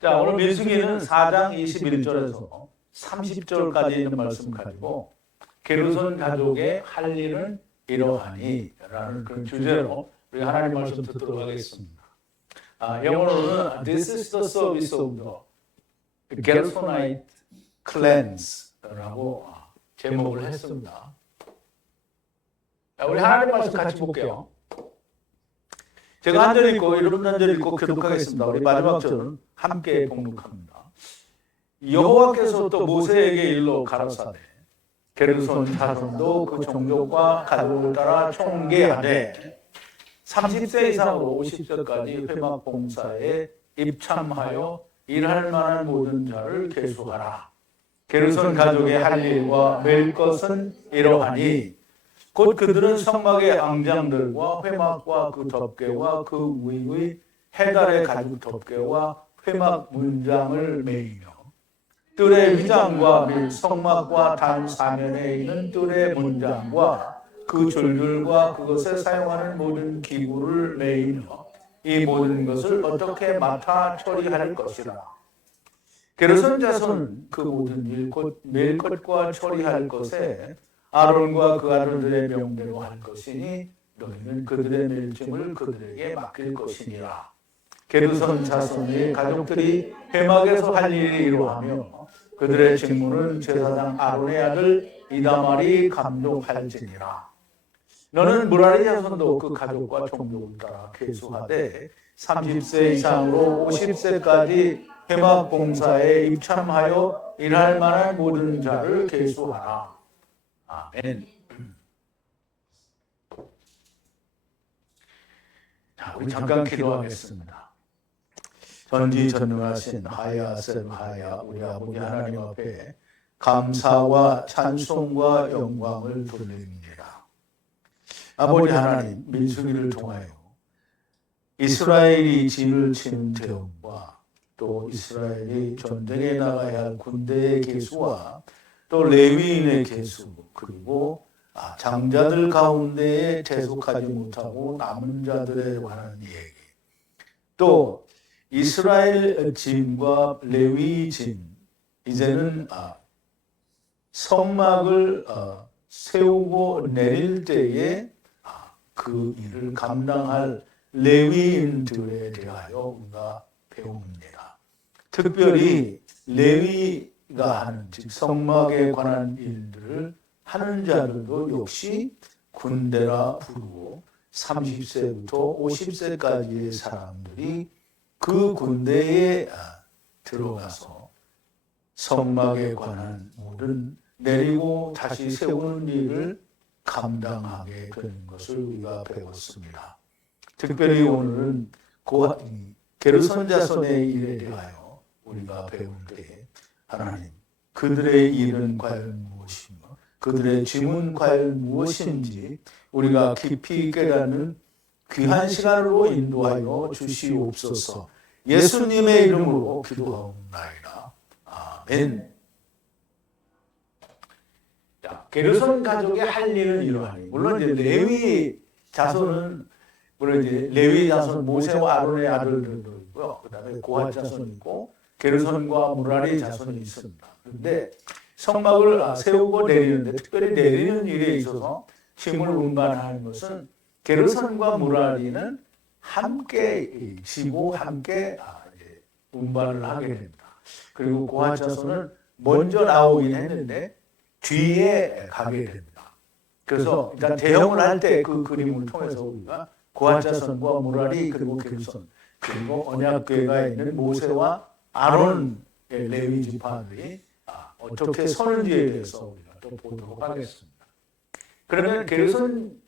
자, 오늘 민수기는 4장 21절에서 30절까지 있는 말씀 가지고 게르손 가족의 할 일은 이러하니 라는 그런 주제로 우리 하나님 말씀 듣도록 하겠습니다. 영어로는 This is the service of the Gersonite clans라고 제목을 했습니다. 우리 하나님 말씀 같이 볼게요. 제가 한 절 읽고 여러분 한 절 읽고 교독하겠습니다. 우리 마지막 절은 함께 봉독합니다. 여호와께서 또 모세에게 일러 가라사대 게르손 자손도 그 종족과 가족을 따라 총계하되 30세 이상으로 50세까지 회막 봉사에 입참하여 일할 만한 모든 자를 계수하라. 게르손 가족의 할 일과 매일 것은 이러하니 곧 그들은 성막의 앙장들과 회막과 그 덮개와 그 위의 해달의 가죽 덮개와 회막 문장을 매이며 뜰의 휘장과 및 성막과 단 사면에 있는 뜰의 문장과 그 줄들과 그것에 사용하는 모든 기구를 매이며 이 모든 것을 어떻게 맡아 처리할 것이라. 게르손 자손은 그 모든 일 곧 매일 것과 처리할 것에 아론과 그 아들들의 명대로 할 것이니 너희는 그들의 멸증을 그들에게 맡길 것이니라. 게르손 자손의 가족들이 회막에서 할 일이 이러하며 그들의 직무는 제사장 아론의 아들 이다말이 감독할지니라. 너는 무라리 자손도 그 가족과 종족을 따라 계수하되 30세 이상으로 50세까지 회막 봉사에 입참하여 일할 만한 모든 자를 계수하라. 아멘. 자, 우리 잠깐 기도하겠습니다. 전지전능하신 하야 셀하야 우리 아버지 하나님 앞에 감사와 찬송과 영광을 돌립니다. 아버지 하나님, 민수기를 통하여 이스라엘이 진을 치는 대응과 또 이스라엘이 전쟁에 나가야 할 군대의 계수와 또 레위인의 계수 그리고 장자들 가운데에 대속하지 못하고 남은 자들에 관한 얘기 또 이스라엘 진과 레위 진 이제는 성막을 세우고 내릴 때에 그 일을 감당할 레위인들에 대하여 우리가 배웁니다. 특별히 레위가 하는 즉 성막에 관한 일들을 하는 자들도 역시 군대라 부르고 30세부터 50세까지의 사람들이 그 군대에 들어가서 성막에 관한 모든 내리고 다시 세우는 일을 감당하게 되는 것을 우리가 배웠습니다. 특별히 오늘은 게르손 자손의 일에 대하여 우리가 배울 때 하나님 그들의 일은 과연 무엇이며 그들의 짐은 과연 무엇인지 우리가 깊이 깨닫는 귀한 시간으로 인도하여 주시옵소서. 예수님의 이름으로 기도하옵나이다. 아멘. 자, 게르손 가족의 할 일은 이러하니 물론 이제 레위 자손은 물론 이제 레위 자손 모세와 아론의 아들들도 있고요. 그다음에 고핫 자손이 있고 게르손과 무라리 자손이 있습니다. 그런데 성막을 세우고 내리는데 특별히 내리는 일에 있어서 짐을 운반하는 것은 게르손과 무라리는 함께 지고 함께 운반을 하게 됩니다. 그리고 고핫 자손은 먼저 나오긴 했는데 뒤에 가게 됩니다. 그래서 일단 대형을 할 때 그 그림을 통해서 우리가 고핫 자손과 무라리 그리고 게르손 그리고 언약궤가 있는 모세와 아론의 레위 지파들이 어떻게 서는지에 대해서 우리가 또 보도록 하겠습니다. 그러면 게르손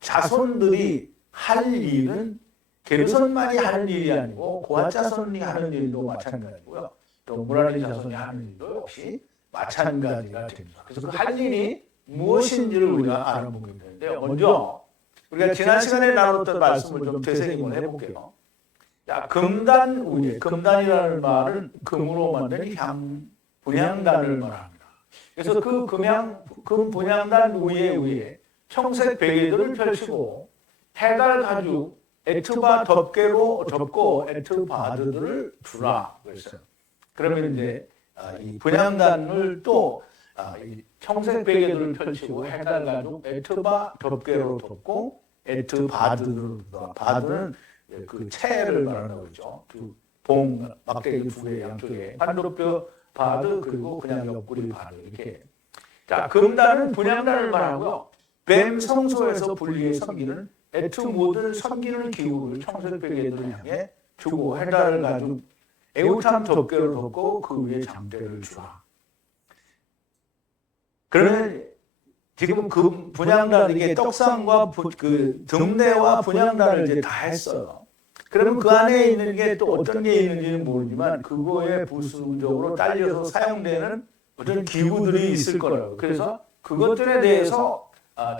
자손들이 할 일은 게르손만이 하는 일이 아니고 고핫 자손이 하는 일도 마찬가지고요. 또 무라리 자손이 하는 일도 역시 마찬가지가 됩니다. 그래서 그 할 일이 무엇인지를 우리가 알아보게 되는데요. 먼저 우리가 지난 시간에 나눴던 말씀을 좀 되새김을 해볼게요. 자, 금단 위에, 금단이라는 말은 금으로 만든 분향단을 말합니다. 그래서 그 분향단 위에 청색 베개들을 펼치고 해달 가죽 에트바 덮개로 덮고 에트바드들을 주라 그랬어요. 그러면 이제 이 분향단을 또 청색 베개들을 펼치고 해달라고 에트바 덮개로 덮고 에트바드를 주라. 바드는 그 채를 말하는 거죠. 두 봉 막대기 두 개 양쪽에 판도뼈 바드 그리고 그냥 옆구리 바드 이렇게. 자, 금단은 분향단을 말하고요. 뱀 성소에서 분리해 섬기는 에트 모든 섬기는 기구를 청색 베개들을 향해 주고 해달을 가지고 에우탐 덮개를 덮고 그 위에 장대를 주라. 그러면 지금 그 분향단 이게 떡상과 그 등대와 분향단을 이제 다 했어요. 그러면 그 안에 있는 게 또 어떤 게 있는지는 모르지만 그거에 부수적으로 딸려서 사용되는 어떤 기구들이 있을 거라고. 그래서 그것들에 대해서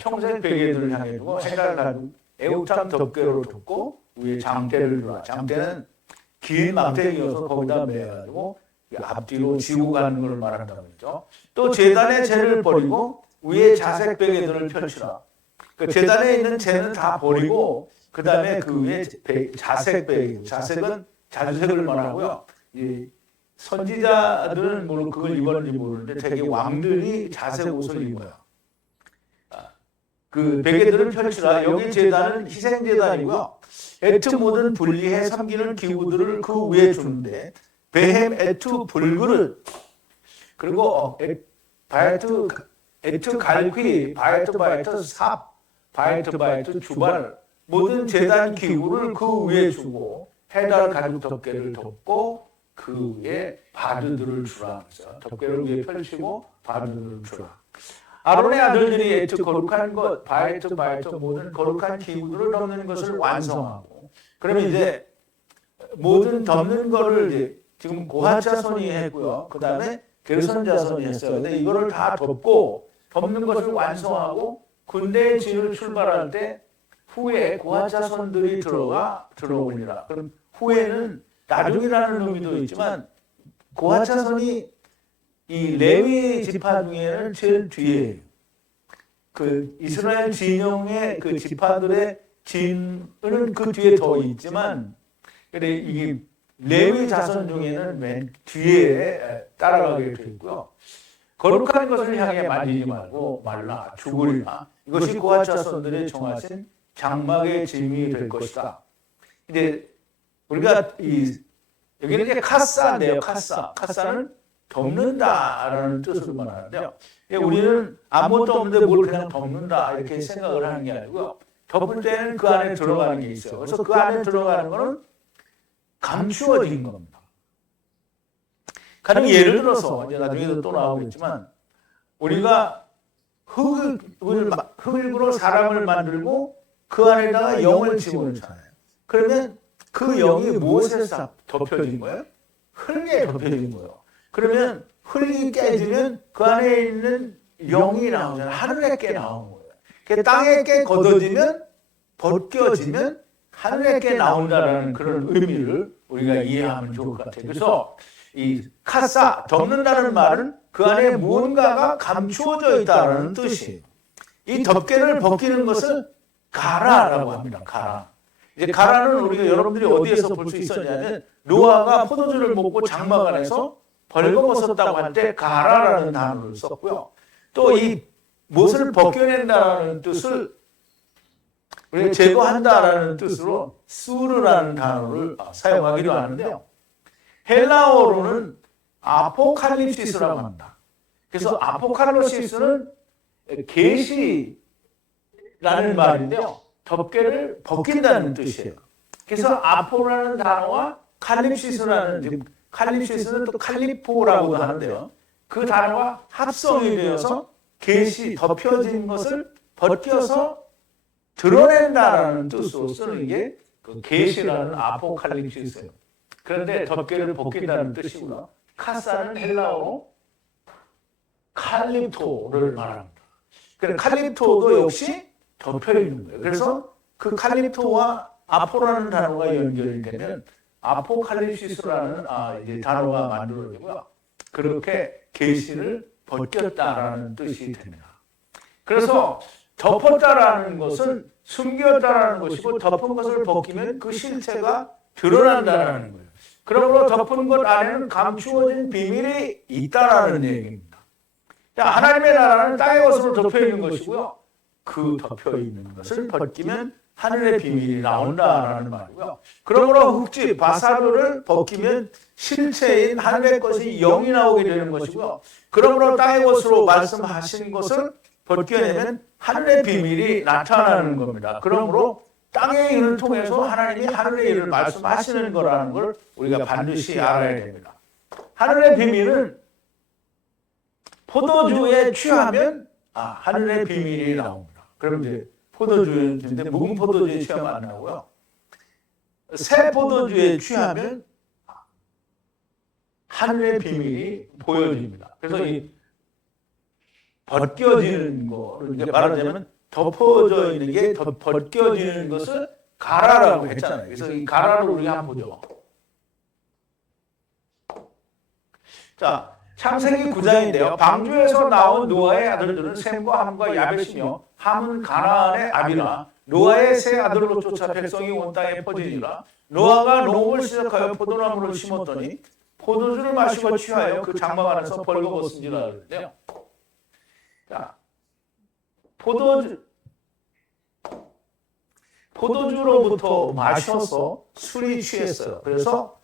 청색 베개들을 향해 두고 해달 가지고 에우탐 덮개로 덮고 위에 장대를 두라. 장대는 긴 막대기여서 거기다 매가지고 앞뒤로 지고 가는 걸 말한다고 했죠. 또 제단의 재를 버리고 위에 자색 베개들을 펼치라. 그 제단에 있는 재는 다 버리고 그 다음에 그 위에 자색 베개, 자색은 자색을 말하고요. 이 선지자들은 물론 그걸 입었는지 모르는데 되게 왕들이 자색 옷을 입어요. 그 베개들을 펼치라. 여기 제단은 희생 제단이고요. 에트 모든 분리해 섬기는 기구들을 그 위에 주는데 베헴 에트 불그릇 그리고 에트 갈퀴 바에트 삽 바에트 주발 모든 제단 기구를 그 위에 주고 해달 가죽 덮개를 덮고 그 위에 바드들을 주라. 덮개를 위에 펼치고 바드들을 주라. 아론의 아들들이 에트 거룩한 것 바에트 모든 거룩한 기구들을 덮는 것을 완성하고 그러면 이제 모든 덮는 거를 이제 지금 고핫 자손이 했고요. 그 다음에 게르손 자손이 했어요. 근데 이거를 다 덮고 덮는 것을 완성하고 군대의 진을 출발할 때 후에 고핫 자손들이 들어오니라. 그럼 후에는 나중이라는 의미도 있지만 고핫 자손이 이 레위 지파 중에는 제일 뒤에요. 그 이스라엘 진영의 그 지파들의 진은 그 뒤에 더 있지만 근데 이게 레위 자손 중에는 맨 뒤에 따라가게 되어 있고요. 거룩한 것을 향해 만지지 말고 말라 죽으리라. 이것이 고핫 자손들의 정하신 장막의 짐이 될 것이다. 이제 우리가 여기는 이제 카사인데요. 카사는 덮는다라는 뜻을 말하는데요. 우리는 아무것도 없는데 뭘 그냥 덮는다 이렇게 생각을 하는 게 아니고요. 덮을 때는 그 안에 들어가는 게 있어요. 그래서 그 안에 들어가는 거는 감추어진 겁니다. 가령 예를 들어서 이제 나중에도 또 나오겠지만 우리가 흙으로 사람을 만들고 그 안에다가 영을 집어넣잖아요. 그러면 그 영이 무엇에 덮여진 거예요? 흙에 덮여진 거예요. 그러면 흙이 깨지면 그 안에 있는 영이 나오잖아요. 하늘에 깨 나오는 거예요. 땅에 깨 걷어지면 벗겨지면 하늘에 깨 나온다라는 그런 의미를 우리가 이해하면 좋을 것 같아요. 그래서 이 카사, 덮는다는 말은 그 안에 무언가가 감추어져 있다는 뜻이에요. 이 덮개를 벗기는 것을 가라라고 합니다. 가라. 이제 가라는 우리가 여러분들이 어디에서 볼 수 있었냐면 노아가 포도주를 먹고 장막 안에서 벌거벗었다고 할 때 가라라는 단어를 썼고요. 또 이 못을 벗겨낸다라는 뜻을 우리가 제거한다라는 뜻으로 수르라는 단어를 사용하기도 하는데요. 헬라어로는 아포칼립시스라고 합니다. 그래서 아포칼립시스는 계시라는 말인데요. 덮개를 벗긴다는 뜻이에요. 그래서 아포라는 단어와 칼립시스라는 칼립시스는 또 칼리포라고도 하는데요. 그 단어가 합성이 되어서 계시 덮여진 것을 벗겨서 드러낸다라는 뜻으로 쓰는 게 그 계시라는 아포칼립시스예요. 그런데 덮개를 벗긴다는 뜻이고요. 카사는 헬라어로 칼립토를 말합니다. 그래서 칼립토도 역시 덮여 있는 거예요. 그래서 그 칼립토와 아포라는 단어가 연결이 되면 아포칼립시스라는 이제 단어가 만들어지고요. 그렇게 계시를 벗겼다라는 뜻이 됩니다. 그래서 덮었다라는 것은 숨겼다라는 것이고 덮은 것을 벗기면 그 실체가 드러난다는 거예요. 그러므로 덮은 것 안에는 감추어진 비밀이 있다라는 얘기입니다. 자, 하나님의 나라는 땅의 것으로 덮여 있는 것이고요. 그 덮여 있는 것을 벗기면 하늘의 비밀이 나온다라는 말이고요. 그러므로 흙집 바사도를 벗기면 실체인 하늘의 것이 영이 나오게 되는 것이고요. 그러므로 땅의 것으로 말씀하신 것을 벗겨내면 하늘의 비밀이 나타나는 겁니다. 그러므로 땅의 일을 통해서 하나님이 하늘의 일을 말씀하시는 거라는 걸 우리가 반드시 알아야 됩니다. 하늘의 비밀은 포도주에 취하면 하늘의 비밀이 나옵니다. 그럼 이제 포도주인데 묵은 포도주에 취하면 안 나오고요. 새 포도주에 취하면 하늘의 비밀이 보여집니다. 그래서 이 벗겨지는 거를 이제 말하자면 덮어져 있는 게 벗겨지는 것을 가라라고 했잖아요. 그래서 이 가라를 우리가 한번 보죠. 자, 창세기 9장인데요. 방주에서 나온 노아의 아들들은 셈과 함과 야벳이며 함은 가나안의 아비라. 노아의 세 아들로 쫓아 백성이 온 땅에 퍼지니라. 노아가 농을 시작하여 포도나무를 심었더니 포도주를 마시고 취하여 그 장막 안에서 벌거벗은지라 그러는데요. 자, 포도주로부터 마셔서 술이 취했어요. 그래서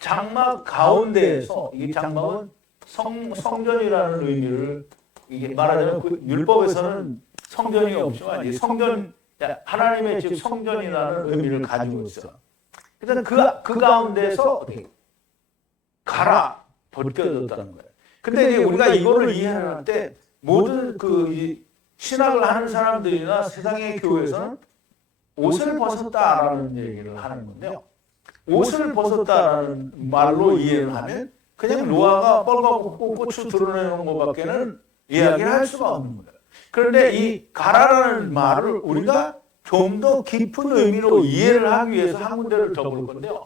장막 가운데에서, 이 장막은 성전이라는 의미를, 이게 말하자면 그 율법에서는 성전이 없지만 이 성전, 하나님의 집 성전이라는 의미를 가지고 있어요. 그래서 그 가운데에서 어떻게 가라 벗겨졌다는 거예요. 근데 이제 우리가 이거를 이해할 때 모든 이 신학을 하는 사람들이나 세상의 교회에서는 옷을 벗었다라는 얘기를 하는 건데요. 옷을 벗었다라는 말로 이해를 하면 그냥 노아가 뻘겋고 고추 드러내는 것밖에는 이야기를 할 수가 없는 거예요. 그런데 이 가라라는 말을 우리가 좀 더 깊은 의미로 이해를 하기 위해서 한 군데를 더 볼 건데요.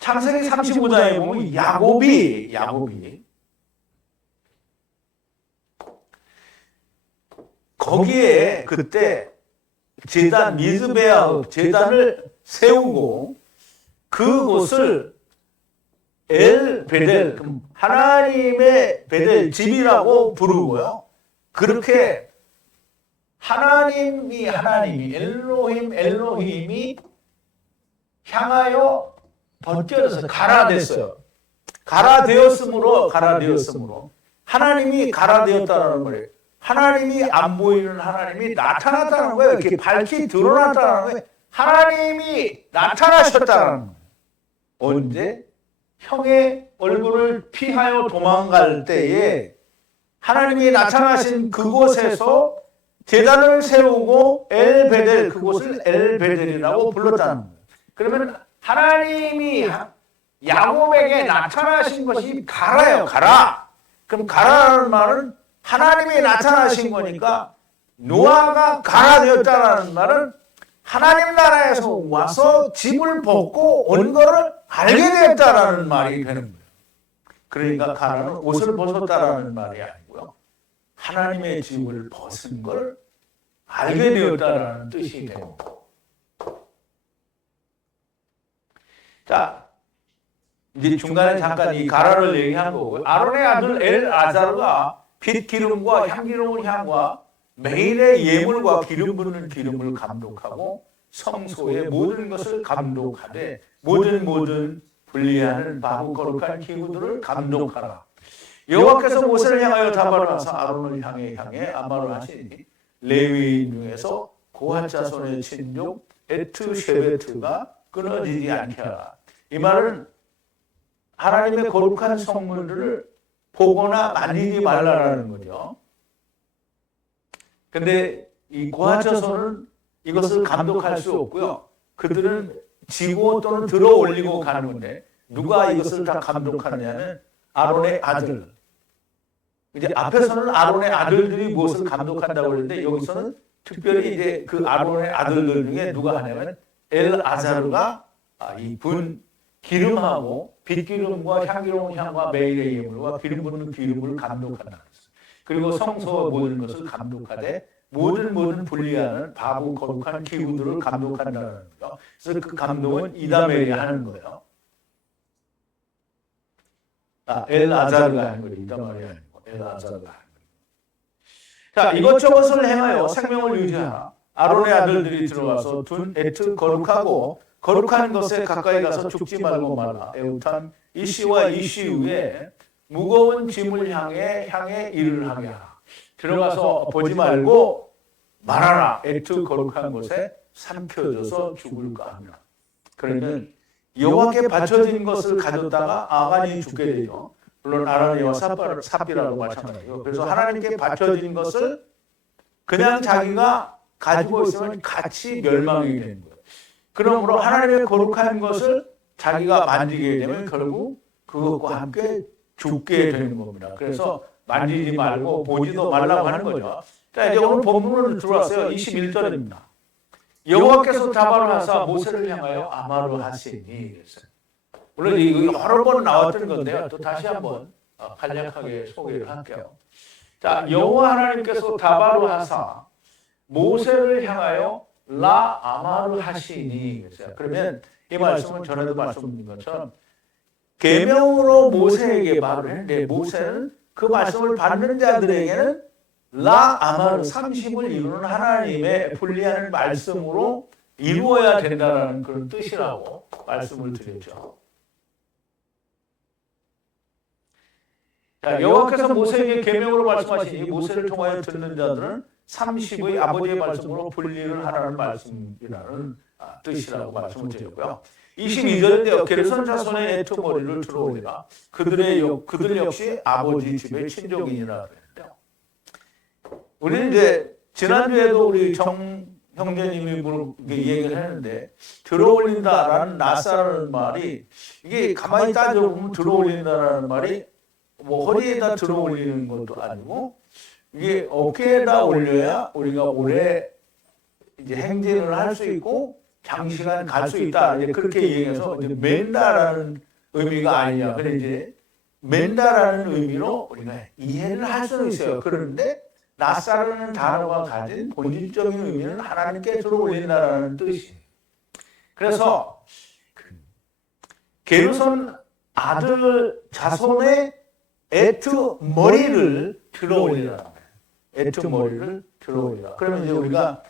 창세기 35장에 보면 야곱이 거기에 그때 제단 미즈베아 제단을 세우고 그곳을 엘 베델, 하나님의 베델 집이라고 부르고요. 그렇게 하나님이 엘로힘이 향하여 벗겨져서 가라됐어요. 가라되었으므로 하나님이 가라되었다는 거예요. 하나님이 안 보이는 하나님이 나타났다는 거예요. 이렇게 밝히 드러났다는 거예요. 하나님이 나타나셨다는 거예요. 언제? 형의 얼굴을 피하여 도망갈 때에 하나님이 나타나신 그곳에서 제단을 세우고 엘베델, 그곳을 엘베델이라고 불렀다는 거예요. 그러면 하나님이 야곱에게 나타나신 것이 가라예요. 가라. 그럼 가라라는 말은 하나님이 나타나신 거니까 노아가 가라 되었다는 말은 하나님 나라에서 와서 집을 벗고 온 거를 알게 되었다라는 말이 되는 거예요. 그러니까 가라는 옷을 벗었다라는 말이 아니고요. 하나님의 집을 벗은 걸 알게 되었다라는 뜻이 됩니다. 자, 이제 중간에 잠깐 이 가라를 얘기한 거고요. 아론의 아들 엘아자르가 빛 기름과 향기로운 향과 매일의 예물과 기름 부는 기름을 감독하고 성소의 모든 것을 감독하되 모든 분리하는 바로 거룩한 기구들을 감독하라. 여호와께서 모세를 향하여 답을 하사 아론을 향해 아마를 하시니 레위인 중에서 고핫 자손의 친족 에트 쉐베트가 끊어지지 않게 하라. 이 말은 하나님의 거룩한 성물들을 보거나 만지지 말라라는 거죠. 근데 이 고핫 자손은 이것을 감독할 수 없고요. 그들은 지고 또는 들어 올리고 가는 건데 누가 이것을 다 감독하느냐면 아론의 아들. 이제 앞에서는 아론의 아들들이 무엇을 감독한다고 그러는데 여기서는 특별히 이제 그 아론의 아들들 중에 누가 하냐면 엘아자르가 이 분 기름하고 빛기름과 향기로운 향과 매일의 예물과 기름 부는 기름을 감독한다. 그리고 성소 모든 것을 감독하되 모든 분리하는 바보 거룩한 기구들을 감독한다는 거예요. 그래서 그 감독은 이다멜이 하는 거예요. 엘아자르가 하는 거예요. 이다멜이 하는 거예요. 엘아자르가 하는 거예요. 자, 이것저것을 행하여 생명을 유지하라. 아론의 아들들이 들어가서 둔 에트 거룩하고 거룩한 것에 가까이 가서 죽지 말고 말라. 에우탐 이시와 이시 후에 무거운 짐을 향해 일을 하게 하라. 들어가서 보지 말고 말하라. 에트 거룩한 곳에 삼켜져서 죽을까 하며. 그러면 여호와께 바쳐진 것을 가졌다가 아간이 죽게 되죠. 물론 아라니와 삽비라고 마찬가지예요. 그래서 하나님께 바쳐진 것을 그냥 자기가 가지고 있으면 같이 멸망이 되는 거예요. 그러므로 하나님의 거룩한 것을 자기가 만지게 되면 결국 그것과 함께 죽게 되는 겁니다. 그래서 만지지 말고 보지도 말라고 하는 거죠. 자, 이제 오늘 본문으로 들어왔어요. 21절입니다. 여호와께서 다발을 하사 모세를 향하여 아마로 하시니. 물론 이거 여러 번 나왔던 건데요. 또 다시 한번 간략하게 소개를 할게요. 자, 여호와 하나님께서 다발을 하사 모세를 향하여 라 아마르 하시니. 그러면 이 말씀은 전에도 말씀드린 것처럼 계명으로 모세에게 말을 했는데 모세는 그 말씀을 받는 자들에게는 라 아마르 30을 이루는 하나님의 분리하는 말씀으로 이루어야 된다는 그런 뜻이라고 말씀을 드렸죠. 자, 여호와께서 모세에게 계명으로 말씀하시니 모세를 통하여 듣는 자들은 30의 아버지의 말씀으로 분리를 하라는 말씀이라는 뜻이라고 말씀을 드렸고요. 22절인데요. 게르손 자손의 에토 머리를 들어오리라. 그들 역시 아버지 집의 친족이니라 그랬는데요. 우리는 이제 지난주에도 우리 정 형제님이 얘기를 했는데 들어올린다라는 나사라는 말이 이게 가만히 따져보면 들어올린다라는 말이 뭐 허리에다 들어올리는 것도 아니고 이게 어깨에다 올려야 우리가 오래 이제 행진을 할 수 있고 장시간 갈 수 있다. 이제 그렇게 얘기해서 이제 맨다라는 의미가 아니야. 근데 이제 맨다라는 의미로 우리가 이해를 할 수는 있어요. 그런데 나사라는 단어가 가진 본질적인 의미는 하나님께 들어올린다라는 뜻이에요. 그래서 게르손 아들 자손의 에트 머리를 들어올리라. 에트 머리를 들어올리라. 그러면 이제 우리가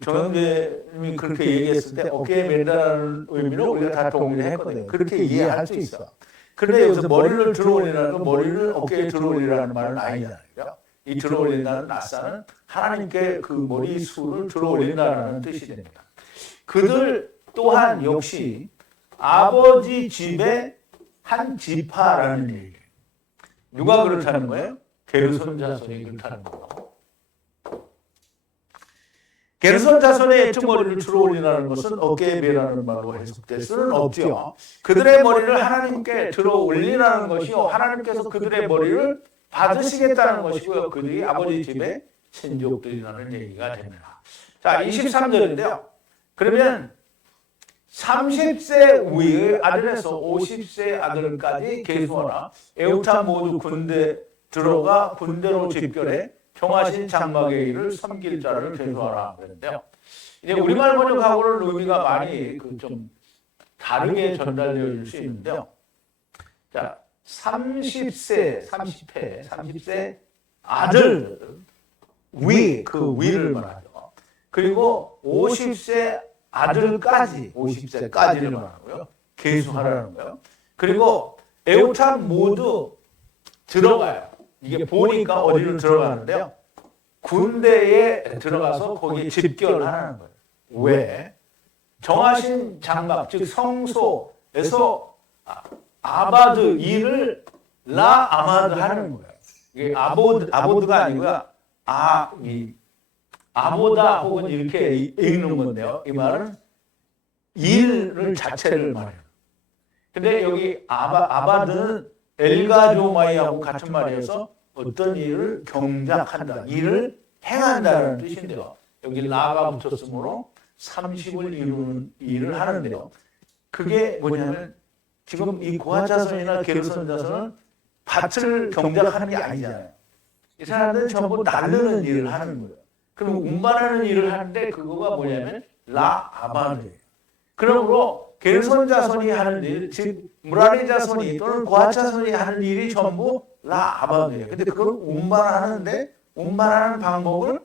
정영재님이 그렇게 얘기했을 때 어깨에 맨다라는 의미로 우리가 다 동의를 했거든요. 그렇게 이해할 수 있어. 그런데 여기서 머리를 들어올리라는 건 머리를 어깨에 들어올리라는 말은 아니잖아요. 이 들어올린다는 나사는 하나님께 그 머리숱을 들어올린다는 뜻이 됩니다. 그들 또한 역시 아버지 집의 한 지파라는 얘기예요. 누가 그렇다는 거예요? 게르손 자손이 그렇다는 거예요. 게르손 자손의 에트머리를 들어올리라는 것은 어깨에 매라는 말로 해석될 수는 없죠. 그들의 머리를 하나님께 들어올리라는 것이요. 하나님께서 그들의 머리를 받으시겠다는 것이고요. 그들이 아버지 집의 친족들이라는 얘기가 됩니다. 자, 23절인데요. 그러면 30세 위의 아들에서 50세 아들까지 계수하라. 에우타 모두 군대 들어가 군대로 집결해 종하신 장막의 일을 섬길 자를 계수하라 그랬는데요. 이제 우리말 번역하고는 의미가 많이 좀 다르게 전달될 수 있는데요. 자, 30세 아들 그 위를 말하죠. 그리고 50세 아들까지 50세까지를 말하고요. 계수하라는 거예요. 그리고 에우타 모두 들어가요. 이게 보니까 어디로 들어가는데요. 군대에 들어가서 거기에 집결하는 거예요. 왜? 정하신 장막, 즉 성소에서 아바드 일을 라 아마드 하는 거예요. 이게 아보드가 아니고요. 아보다 혹은 이렇게 읽는 건데요. 이 말은 일을 자체를 말해요. 근데 여기 아바드는 엘가조마이하고 같은 말이어서 어떤 일을 경작한다, 일을 행한다는 뜻인데요. 여기 라가 붙었으므로 30을 이루는 일을 하는데요. 그게 뭐냐면 지금 이 고핫 자손이나 게르손 자손은 밭을 경작하는 게 아니잖아요. 이 사람들은 전부 나르는 일을 하는 거예요. 그럼 운반하는 일을 하는데 그거가 뭐냐면 라 아바드예요. 그러므로 게르손 자손이 하는 일, 즉 무라리 자손이 또는 고핫 자손이 하는 일이 전부 라 아바드예요. 근데 그걸 운반하는데 운반하는 방법을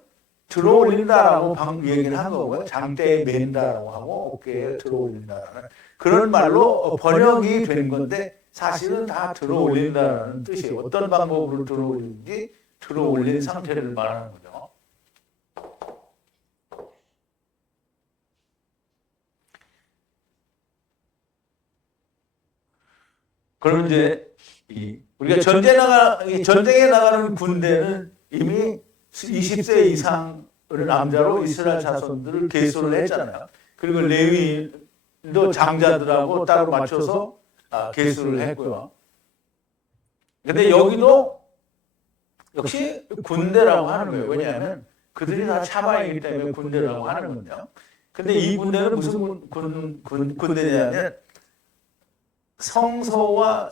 들어올린다라고 얘기를 한 거고요. 장대에 맨다라고 하고 어깨에 들어올린다라는 그런 말로 번역이 된 건데 사실은 다 들어올린다라는 뜻이에요. 어떤 방법으로 들어올린지 들어올린 상태를 말하는 거죠. 그럼 이제 우리가 전쟁에 나가는 군대는 이미 20세 이상을 남자로 이스라엘 자손들을 계수를 했잖아요. 그리고 레위도 장자들하고 따로 맞춰서 계수를 했고요. 근데 여기도 역시 군대라고 하는 거예요. 왜냐하면 그들이 다 차방이기 때문에 군대라고 하는 건데요. 근데 이 군대는 무슨 군대냐면 성소와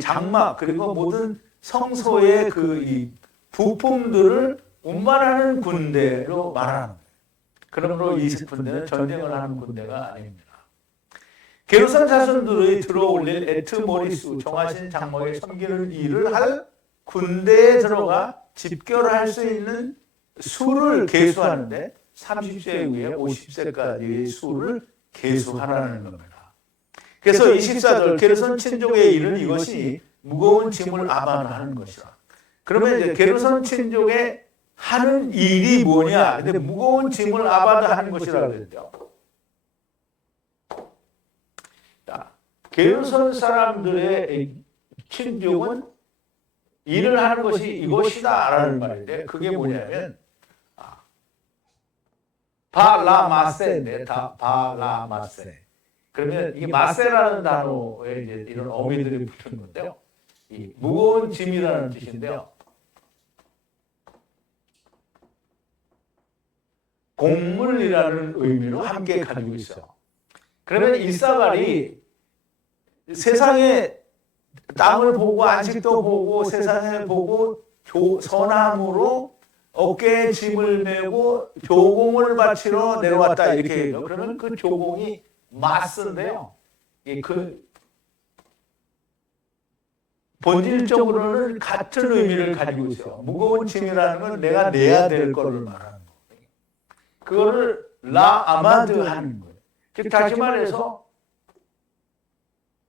장막 그리고 모든 성소의 이 부품들을 운반하는 군대로 말하는 거예요. 그러므로 이 군대는 전쟁을 하는 군대가 아닙니다. 게르손 자손들이 들어올릴 에트모리수 정하신 장막에 섬기는 일을 할 군대에 들어가 집결할 수 있는 수를 계수하는데 30세 이후에 50세까지의 수를 계수하라는 겁니다. 그래서 24절 게르손 친족의 일은 이것이 무거운 짐을 아바하는 것이라. 그러면 이제 게르손 친족의 하는 일이 뭐냐? 근데 무거운 짐을 아바하는 것이라 그랬죠. 게르손 사람들의 친족은 일을 하는 것이 이것이다라는 말인데 그게 뭐냐면 바라마세인데 바라마세. 그러면 이게 마세라는 단어에 이제 이런 어미들이 붙은 건데요. 이 무거운 짐이라는 뜻인데요. 곡물이라는 의미로 함께 가지고 있어요. 그러면 이사갈이 세상에 땅을 보고 안식도 보고 세상을 보고 서남으로 어깨에 짐을 메고 조공을 바치러 내려왔다 이렇게 해요. 그러면 그 조공이 마스인데요. 본질적으로는 같은 의미를 가지고 있어요. 무거운 짐이라는 건 내가 내야 될 거를 말하는 거예요. 그거를 라아마드 하는 거예요. 즉 다시 말해서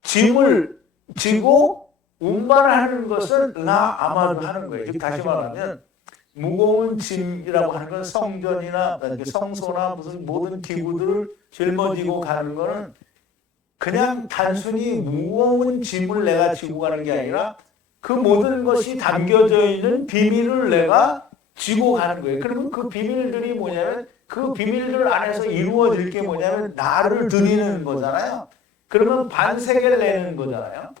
짐을 지고 운반하는 것은 라아마드 하는 거예요. 즉 다시 말하면 무거운 짐이라고 하는 건 성전이나 성소나 무슨 모든 기구들을 짊어지고 가는 거는 그냥 단순히 무거운 짐을 내가 지고 가는 게 아니라 그 모든 것이 담겨져 있는 비밀을 내가 지고 가는 거예요. 그러면 그 비밀들이 뭐냐면 그 비밀들 안에서 이루어질 게 뭐냐면 나를 드리는 거잖아요. 그러면 반세계를 내는 거잖아요.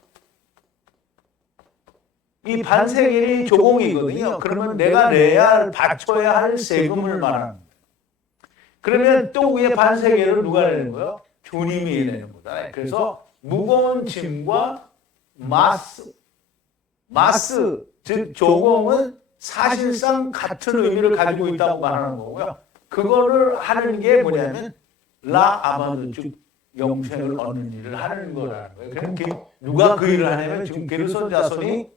이 반세겔이 조공이거든요. 그러면 내가 내야 바쳐야 할 세금을 말하는 거예요. 그러면 또 위에 반세겔을 누가 내는 거예요? 주님이 내는 거잖아요. 그래서 무거운 짐과 마스, 즉 조공은 사실상 같은 의미를 가지고 있다고 말하는 거고요. 그거를 하는 게 뭐냐면 라아바드, 즉 영생을 얻는 일을 하는 거라는 거예요. 그럼 누가 그 일을 하냐면 지금 게르손 자손이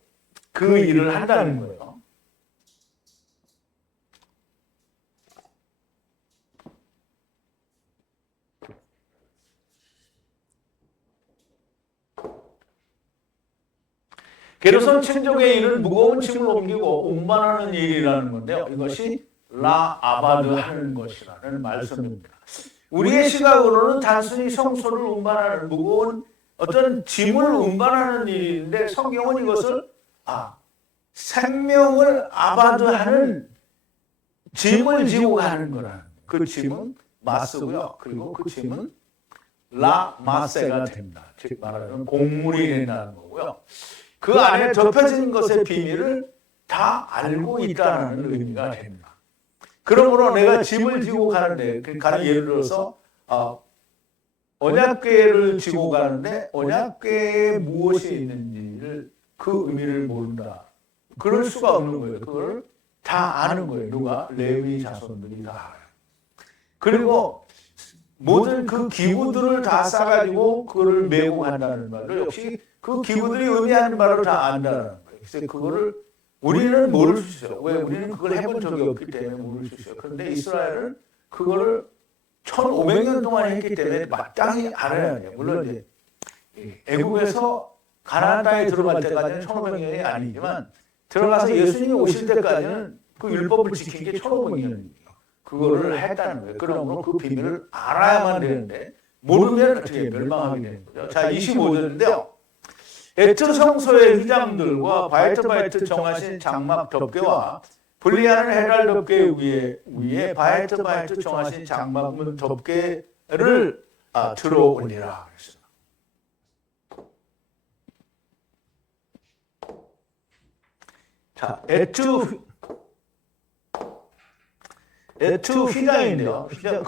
그 일을 한다는 거예요. 게르손 친족의 일은 무거운 짐을 옮기고 운반하는 일이라는 건데요. 이것이 라아바드 하는 것이라는 말씀입니다. 우리의 시각으로는 단순히 성소를 운반하는 무거운 어떤 짐을 운반하는 일인데 성경은 이것을 생명을 아바드하는 짐을 지고 가는 거라는 그 짐은 마스고요. 그리고 그 짐은 라마세가 됩니다. 즉 말하자면 곡물이 된다는 거고요. 그 안에 덮여진 것의 비밀을 다 알고 있다는 의미가 됩니다. 그러므로 내가 짐을 지고 가는데, 그러니까 예를 들어서 언약궤를 지고 가는데 언약궤에 무엇이 있는지를 그 의미를 모른다. 그럴 수가 없는 거예요. 그걸 다 아는 거예요. 누가? 레위 자손들이 다 알아요. 그리고 모든 그 기구들을 다 싸가지고 그거를 메고 간다는 말을 역시 그 기구들이 의미하는 바를 다 안다는 거예요. 그래서 그거를 우리는 모를 수 있어요. 왜? 우리는 그걸 해본 적이 없기 때문에 모를 수 있어요. 그런데 이스라엘은 그거를 1500년 동안 했기 때문에 마땅히 알아야 돼요. 물론 이제 애국에서 가나안 땅에 들어갈 때까지는 1500년이 아니지만 들어가서 예수님이 오실 때까지는 그 율법을 지킨 게 1500년이에요. 그거를 했다는 거예요. 그러므로 그 비밀을 알아야만 되는데 모르면 어떻게 멸망하게 되는 거죠. 자, 25절인데요. 에트 성소의 휘장들과 바이트 정하신 장막 덮개와 분리하는 헤랄 덮개 위에 바이트 정하신 장막문 덮개를 들어 올리라 그랬어요. 자, 에트 휘장인데요. 휘장,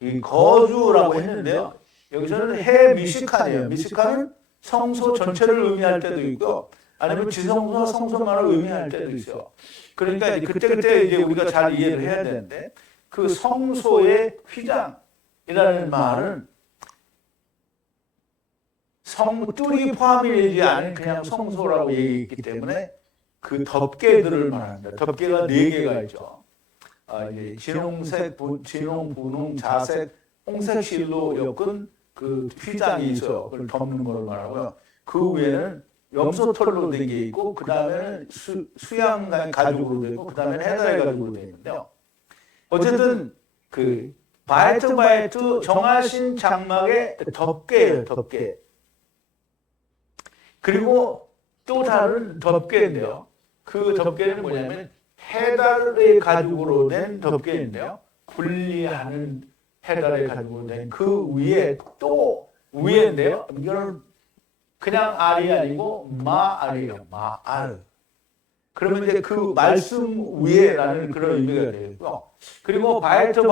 이 거주라고 했는데요. 여기서는 해 미시칸이에요. 미시칸은 성소 전체를 의미할 때도 있고, 아니면 지성소나 성소만을 의미할 때도 있어요. 그러니까 그때 이제 우리가 잘 이해를 해야 되는데, 그 성소의 휘장이라는 말은 뚫이 포함이 되지 않은 그냥 성소라고 얘기했기 때문에 그 덮개들을 말합니다. 덮개가 4개가 있죠. 이제 진홍색, 진홍, 분홍, 자색, 홍색 실로 엮은 그 휘장이 있어요. 그걸 덮는 걸 말하고요. 그 위에는 염소털로 된 게 있고, 그 다음에는 수양 가죽으로 되고, 그 다음에는 해달 가죽으로 되어 있는데요. 어쨌든 그 바이트 정하신 장막의 덮개예요. 덮개. 그리고 또 다른 덮개인데요. 그 덮개는 뭐냐면 해달의 가죽으로 된 덮개인데요. 분리하는 해달의 가죽으로 된 그 위에 또 위에인데요. 이거는 그냥 알이 아니고 마알이에요. 마알. 그러면 이제 그 말씀 위에라는 그런 의미가 되고요. 그리고 바이트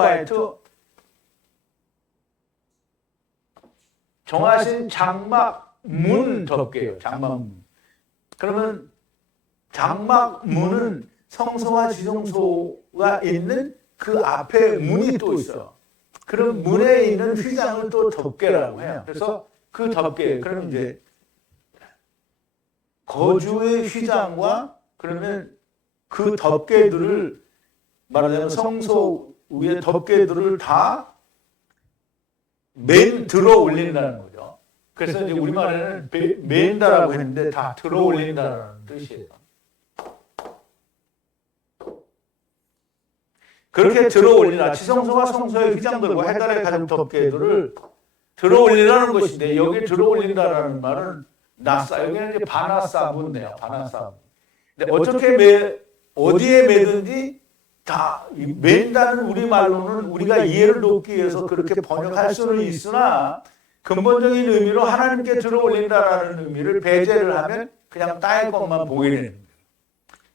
정하신 장막문 덮개예요. 장막문. 그러면 장막문은 성소와 지성소가 있는 그 앞에 문이 또 있어요. 그럼 문에 있는 휘장을 또 덮개라고 해요. 그래서 그 덮개, 그럼 이제 거주의 휘장과 그러면 그 덮개들을 말하자면 성소 위에 덮개들을 다 들어 올린다는 거죠. 그래서 이제 우리말에는 맨다라고 했는데 다 들어 올린다는 뜻이에요. 그렇게 들어 올리라. 지성소와 성소의 휘장들과 해달의 가죽 덮개들을 들어 올리라는 것인데, 여기 들어 올린다라는 말은 나사, 여기는 이제 바나사분이에요. 바나사분. 근데 어디에 매든지 다 맨다는 우리말로는 우리가 이해를 돕기 위해서 그렇게 번역할 수는 있으나, 근본적인 의미로 하나님께 들어 올린다라는 의미를 배제를 하면 그냥 땅의 것만 보게 되는 거예요.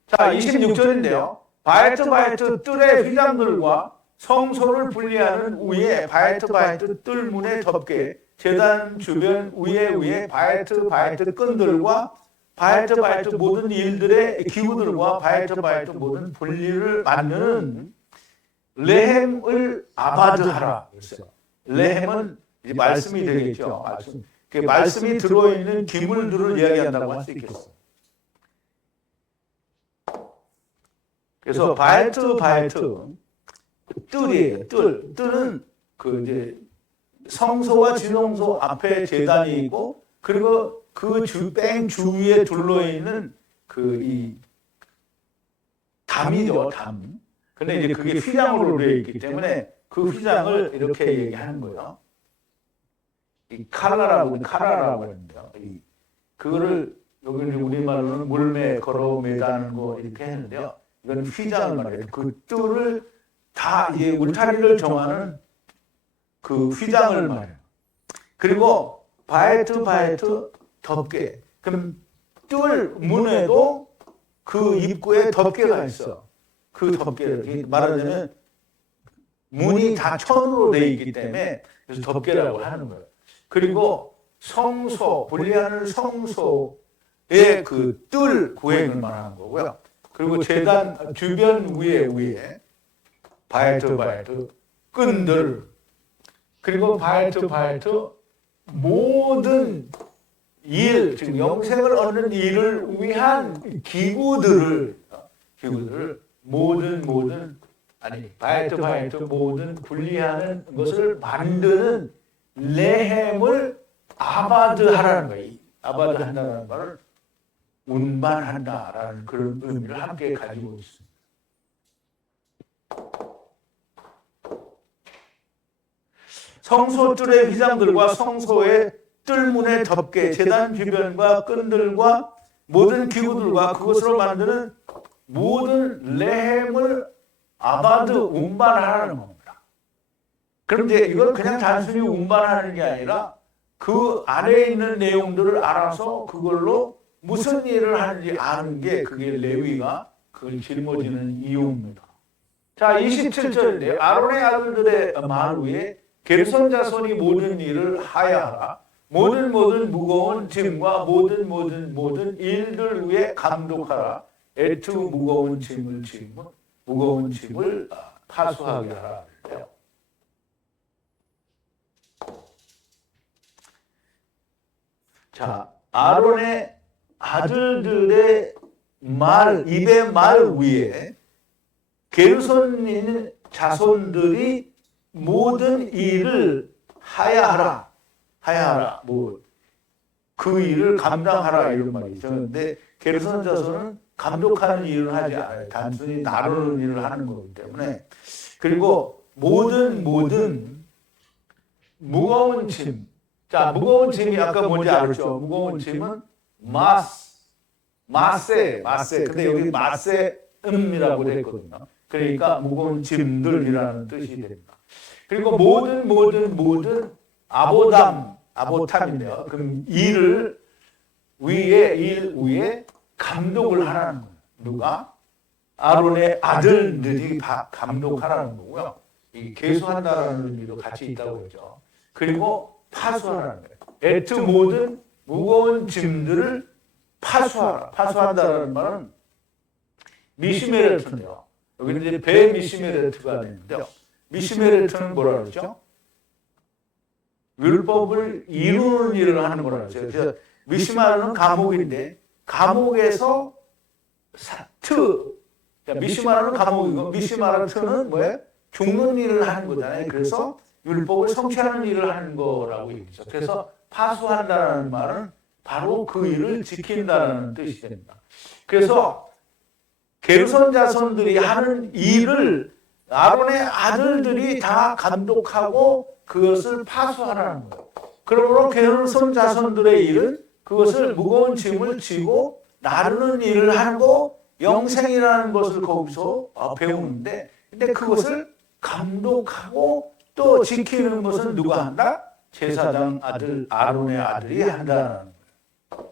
자, 26절인데요. 바이트 뜰의 휘장들과 성소를 분리하는 위에 바이트 뜰문의 덮개, 제단 주변 위에 바이트 끈들과 바이트 모든 일들의 기구들과 바이트 모든 분리를 받는 레헴을 아바드하라. 레헴은 이제 말씀이 되겠죠. 말씀이 들어있는 기물들을 이야기한다고 할 수 있겠어요. 그래서 바이트 뜰이에요. 뜰은 그 이제 성소와 지성소 앞에 제단이 있고, 그리고 그 주위에 둘러 있는 그 이 담이죠, 담. 근데 이제 그게 휘장으로 되어 있기 때문에 그 휘장을 이렇게 얘기하는 거예요. 이 카라라고 하는데요. 그거를 여기는 우리말로는 물매 걸어 매다는 거 이렇게 했는데요. 이건 휘장을 말해요. 그 뜰을 다 이제 울타리를 정하는 그 휘장을 말해요. 그리고 바이트 덮개. 그럼 뜰 문에도 그 입구에 덮개가 있어. 그 덮개 말하자면 문이 다 천으로 되어 있기 때문에 그래서 덮개라고 하는 거예요. 그리고 성소, 분리하는 성소 그 뜰 구행을 말하는 거고요. 그리고 제단 주변 위에 바이트 끈들, 그리고 바이트 모든 일, 즉 영생을 얻는 일을 위한 기구들을 바이트 모든 분리하는 것을 만드는 레헴을 아바드하라는 거예요. 아바드한다는 말을 운반한다라는 그런 의미를 함께 가지고 있습니다. 성소뜰의 휘장들과 성소의 뜰문의 덮개, 제단 주변과 끈들과 모든 기구들과 그것으로 만드는 모든 레헴을 아바드 운반하라는 겁니다. 그럼 이제 이건 그냥 단순히 운반하는 게 아니라 그 안에 있는 내용들을 알아서 그걸로 무슨 일을 하는지 아는 게 그게 레위가 그걸 짊어지는 이유입니다. 자, 27절인데요. 아론의 아들들의 말 위에 게르손 자손이 모든 일을 하여하라. 모든 무거운 짐과 모든 일들 위에 감독하라. 애투 무거운 짐을 파수하게 하라. 자, 아론의 아들들의 입의 말 위에 게르손 자손들이 모든 일을 하여하라. 그 일을 감당하라 이런 말이죠. 근데 게르손 자손은 감독하는 일을 하지 않아요. 단순히 나누는 일을 하는 거기 때문에. 그리고 모든 무거운 짐. 자, 무거운 짐이 아까 뭔지 알았죠? 무거운 짐은 마세. 근데 여기 마세음이라고 했거든요. 그러니까 무거운 짐들이라는 뜻이 됩니다. 그리고 모든 아보탐인데요. 그럼 일 위에 감독을 하라는 거예요. 누가? 아론의 아들들이 감독하라는 거고요. 이 계수한다라는 의미도 같이 있다고 했죠. 그리고 파수하라는 거예요. 애트 모든 무거운 짐들을 파수하라. 파수한다는 말은 미시메레트인데요. 여기는 이제 배 미시메레트가 되는데요. 미시메레트는 뭐라 그러죠? 율법을 이루는 일을 하는 거라 그러죠. 그래서 미시마는 감옥인데 감옥에서 미시마는 감옥이고 미시마는 트는 뭐예요? 죽는 일을 하는 거잖아요. 그래서 율법을 성취하는 일을 하는 거라고 얘기죠. 그래서 파수한다는 말은 바로 그 일을 지킨다는 뜻이 됩니다. 그래서 게르손 자손들이 하는 일을 아론의 아들들이 다 감독하고 그것을 파수하라는 거예요. 그러므로 게르손 자손들의 일은 그것을 무거운 짐을 지고 나르는 일을 하고 영생이라는 것을 거기서 배우는데, 근데 그것을 감독하고 또 지키는 것은 누가 한다? 제사장 아들 아론의 아들이 한다는 거예요.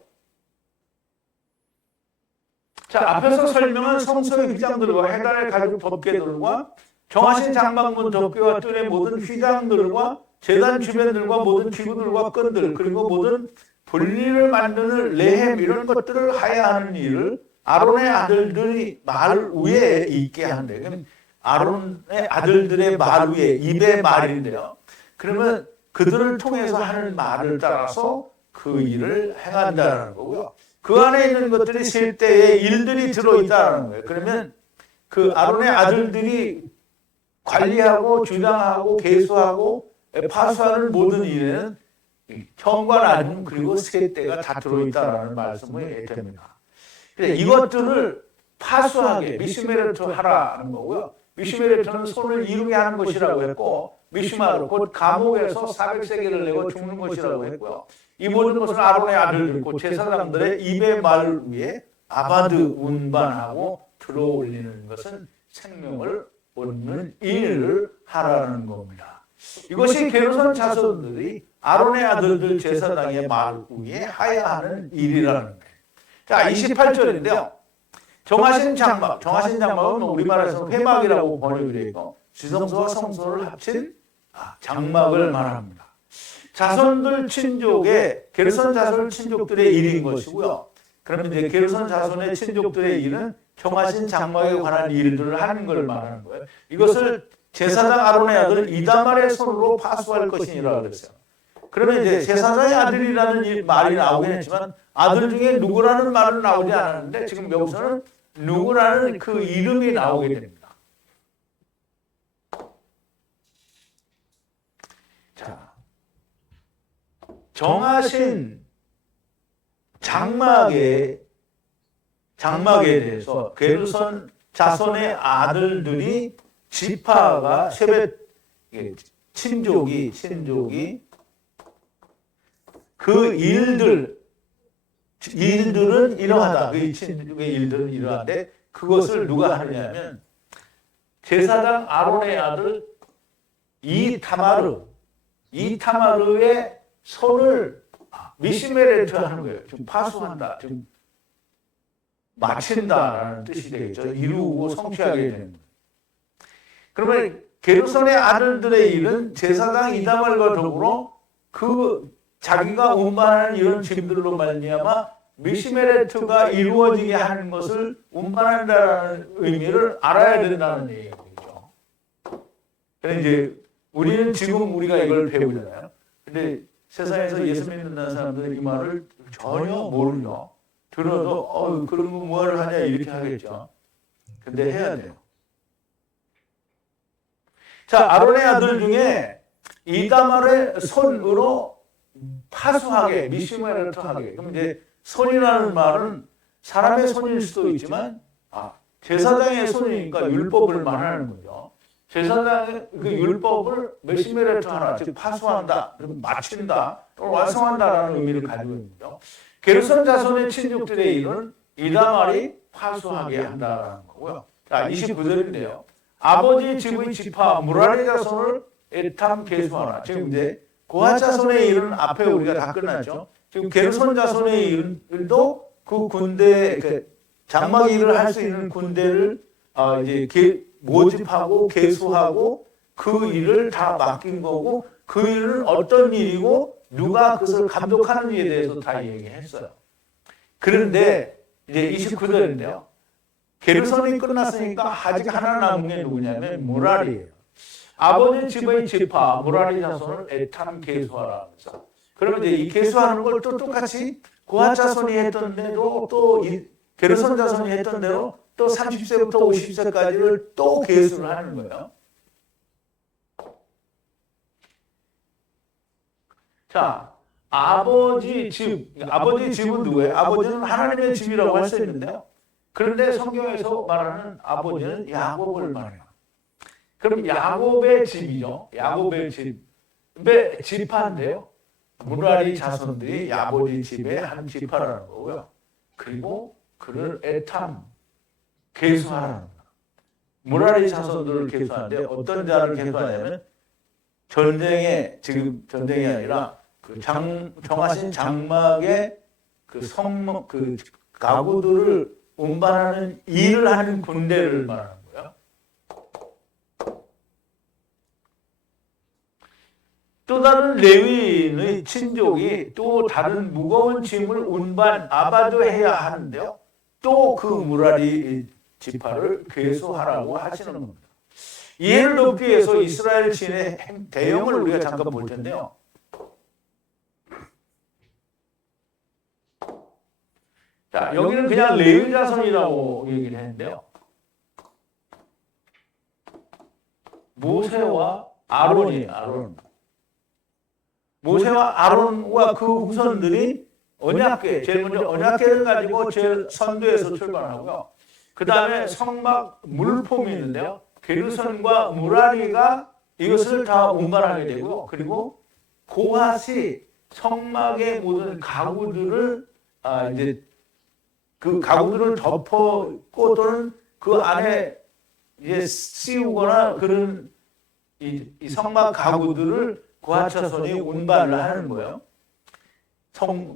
자, 앞에서 설명한 성소의 휘장들과 해달의 가죽 덮개들과 정하신 장막문 덮개와 뜰의 모든 휘장들과 제단 주변들과 모든 기구들과 끈들, 그리고 모든 분리를 만드는 레헴 이런 것들을 하여하는 일을 아론의 아들들이 말 위에 있게 한대. 그럼 아론의 아들들의 말 위에, 입의 말인데요. 그러면 그들을 통해서 하는 말을 따라서 그 일을 행한다는 거고요. 그 안에 있는 것들이 셀 때의 일들이 들어있다는 거예요. 그러면 그 아론의 아들들이 관리하고 주장하고 계수하고 파수하는 모든 일에는 현관아줌 그리고 세대가 다 들어있다는 말씀이 됩니다. 이것들을 파수하게 미시메레트 하라는 거고요. 미시메레트는 손을 이루게 하는 것이라고 했고, 미시마르 곧 감옥에서 400세겔을 내고 죽는 것이라고 했고요. 이 모든 것은 아론의 아들들 곧 제사장들의 입의 말 위에 아바드 운반하고 들어올리는 것은 생명을 얻는 일을 하라는 겁니다. 이것이 게르손 자손들이 아론의 아들들 제사장의 말 위에 하여하는 일이라는 거예요. 자, 28절인데요. 정하신 장막은 우리말에서 회막이라고 번역이 되어 있고 지성소와 성소를 합친 장막을 말합니다. 자손들 친족의 게르손 자손 친족들의 일인 것이고요. 그러면 이제 게르손 자손의 친족들의 일은 정하신 장막에 관한 일들을 하는 걸 말하는 거예요. 이것을 제사장 아론의 아들 이다말의 손으로 파수할 것이니라 그랬어요. 그러면 이제 제사장의 아들이라는 말이 나오긴 했지만 아들 중에 누구라는 말은 나오지 않았는데 지금 여기서는 누구라는 그 이름이 나오게 됩니다. 자, 정하신 장막에 대해서 게르손 자손의 아들들이 지파가 세벳 친족이 그 일들은 이러하다. 그 친족의 일들은 이러한데 그것을 누가 하느냐면 제사장 아론의 아들 이타마르의 손을 미시메레트 하는 거예요. 지금 파수한다. 지금 마친다라는 뜻이 되겠죠. 이루고 성취하게 되는 거예요. 그러면 게르손의 아들들의 일은 제사장 이다말과 더불어 그 자기가 운반하는 이런 짐들로 말미암아 미시메레트가 이루어지게 하는 것을 운반한다는 의미를 알아야 된다는 얘기죠. 그런데 이제 우리는 지금 우리가 이걸 배우잖아요. 근데 세상에서 예수 믿는다는 사람들은 이 말을 전혀 모르죠. 들어도 그런 거 뭘 하냐 이렇게 하겠죠. 근데 해야 돼요. 자, 아론의 아들 중에 이다말의 손으로 파수하게, 미시메레트하게. 그럼 이제 손이라는 말은 사람의 손일 수도 있지만 제사장의 손이니까 율법을 말하는 거죠. 제사장의 그 율법을 미시메레트 하나, 즉 파수한다, 마친다, 또는 완성한다라는 의미를 가지고 있는 거죠. 게르손 자손의 친족들의 일은 이다말이 파수하게 한다라는 거고요. 자, 29절인데요. 아버지 집의 지파 무라리 자손을 에탐 계수하라. 지금 이제 고핫 자손의 일은 앞에 우리가 다 끝났죠. 지금 게르손 자손의 일도 그 군대, 장막 일을 할 수 있는 군대를 이제 모집하고 계수하고 그 일을 다 맡긴 거고 그 일은 어떤 일이고 누가 그것을 감독하는지에 대해서 다 얘기했어요. 그런데 이제 29절인데요. 게르손이 끝났으니까 아직 하나 남은 게 누구냐면 무라리예요. 아버지 집의 지파 무라리 자손을 에탐 계수하라. 그러면 이제 이 계수하는 걸 또 똑같이 고핫 자손이 했던 대로 또 게르손 자손이 했던 대로 또 30세부터 50세까지를 또 계수를 하는 거예요. 자, 아버지 집은 누구예요? 아버지는 하나님의 집이라고 할 수 있는데요. 그런데 성경에서 말하는 아버지는 야곱을 말해요. 그럼 야곱의 집이죠. 야곱의 집의 지파인데요. 무라리 자손들이 아버지 집의 한 지파라는 거고요. 그리고 그를 에탐 계수하라는 거예요. 무라리 자손들을 계수하는데 어떤 자를 계수하냐면 지금 전쟁이 아니라 그 정하신 장막의 그 가구들을 운반하는 일을 하는 군대를 말하는 거예요. 또 다른 레위인의 친족이 또 다른 무거운 짐을 아바도 해야 하는데요. 또 그 무라리 지파를 계수하라고 하시는 겁니다. 이해를 돕기 위해서 이스라엘 진의 대형을 우리가 잠깐 볼 텐데요. 자, 여기는 그냥 레위 자손이라고 얘기를 했는데요. 모세와 아론. 모세와 아론과 그 후손들이 제일 먼저 언약궤를 가지고 제일 선두에서 출발하고요. 그 다음에 성막 물품이 있는데요. 게르손과 무라리가 이것을 다 운반하게 되고, 그리고 고핫이 성막의 모든 가구들을 이제 그 가구들을 덮었고 또는 그 안에 이제 씌우거나 그런 이 성막 가구들을 고핫 자손이 운반을 하는 거예요.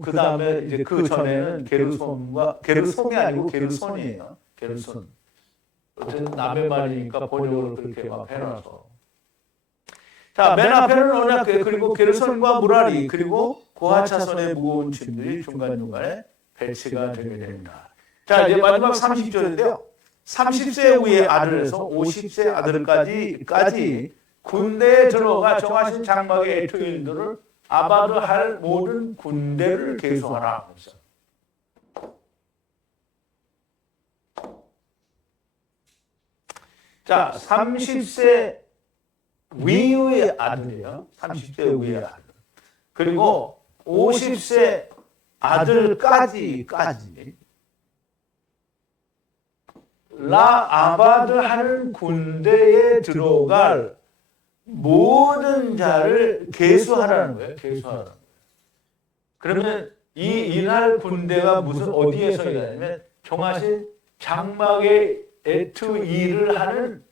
그 다음에 이제 그 전에는 게르손이 아니고 게르손이에요. 게르손. 어쨌든 남의 말이니까 번역을 그렇게 막 해놔서. 자, 맨 앞에는 언약궤, 그리고 게르손과 무라리, 그리고 고핫 자손의 무거운 짐들이 중간중간에 배치가 되게 됩니다. 자, 이제 마지막 30절인데요. 30세 후의 아들에서 50세 아들까지 군대에 들어가 정하신 장막의 애투인들을 아바드할 모든 군대를 계수하라. 자, 30세 위의 아들이에요. 30세 위의 아들. 그리고 50세 아들까지 아바드 하는 군대에 들어갈 모든 자를 계수하라는 거예요. 계수하라는 거예요. 그러면 이 일할 군대가 무슨 어디에서 일하냐면 정하신 장막의 애투 일을 하는